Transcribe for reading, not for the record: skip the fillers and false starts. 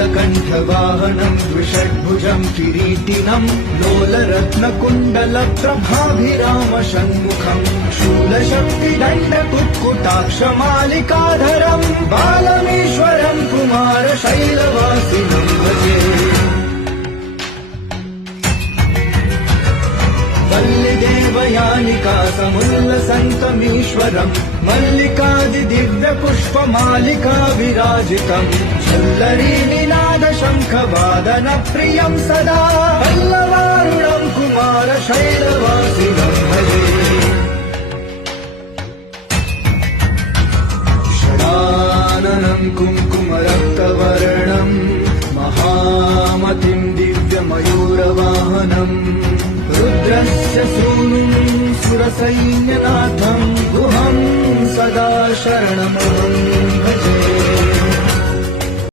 नीलकण्ठवाहनं द्विषड्भुजं किरीटिनं लोलरत्नकुण्डलप्रभाभिरामषण्मुखं शूलशक्तिदण्डकुक्कुटाक्षमालिकाधरं बालमीश्वरं कुमारशैलवासिनं भजे। वल्लिदेवयानिका समुल्लसन्तमीश्वरम् मल्लिकादिदिव्यपुष्पमालिका विराजितम् झल्लरीनिनादशङ्खवादनप्रियं सदा पल्लवारुणं कुमारशैलवासिनं भजे। षडाननं कुङ्कुमरक्तवर्णं